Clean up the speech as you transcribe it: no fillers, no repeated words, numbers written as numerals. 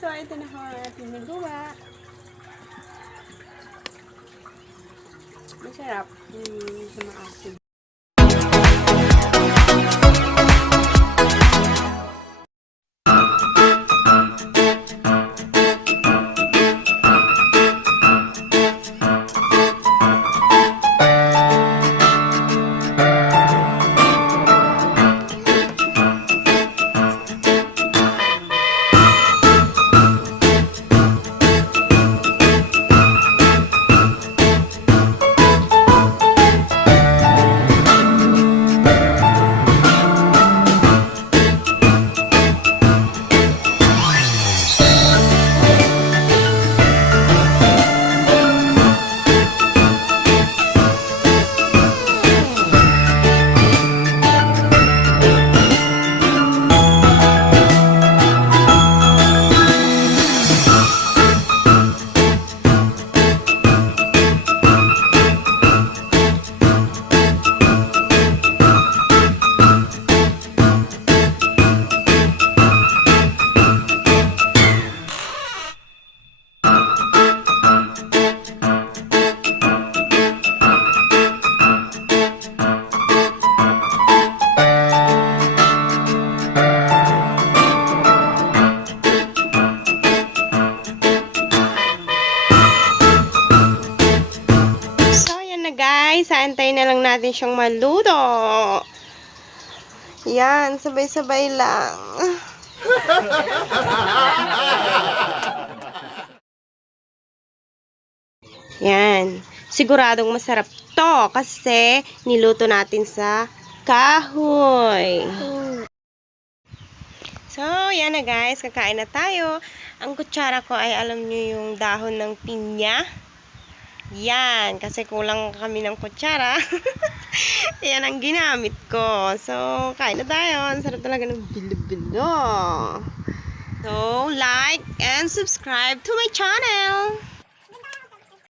So, ito na ho ang ating nagawa. Masarap. Sa maasin. Guys, aantayin na lang natin siyang maluto. Yan, sabay-sabay lang. Yan. Siguradong masarap to kasi niluto natin sa kahoy. So, yan na guys. Kakain na tayo. Ang kutsara ko ay alam nyo yung dahon ng pinya. Yan, kasi kulang kami ng kutsara. Yan ang ginamit ko. So, kain na tayo. Ang sarap talaga ng bilo-bilo. So, like and subscribe to my channel.